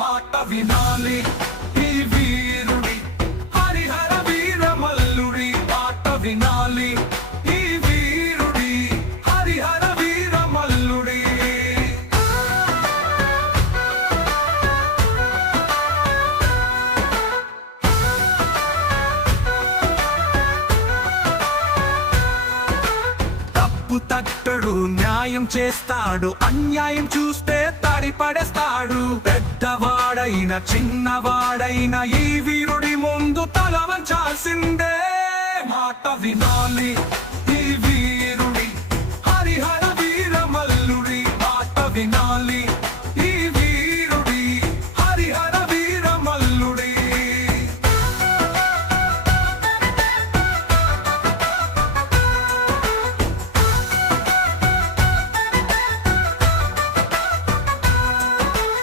మాట వినాలి ఈ వీరుడి హరిహర వీర మల్లుడి మాట వినాలి ఈ వీరుడి హరిహర వీర మల్లుడి. తప్పు తట్టడు న్యాయం చేస్తాడు, అన్యాయం చూస్తే తడిపడేస్తాడు. పెద్దవాడైన చిన్నవాడైన ఈ వీరుడి ముందు తల వంచాల్సిందే. మాట వినాలి ఈ వీరుడి హరిహర వీర మల్లుడి మాట వినాలి.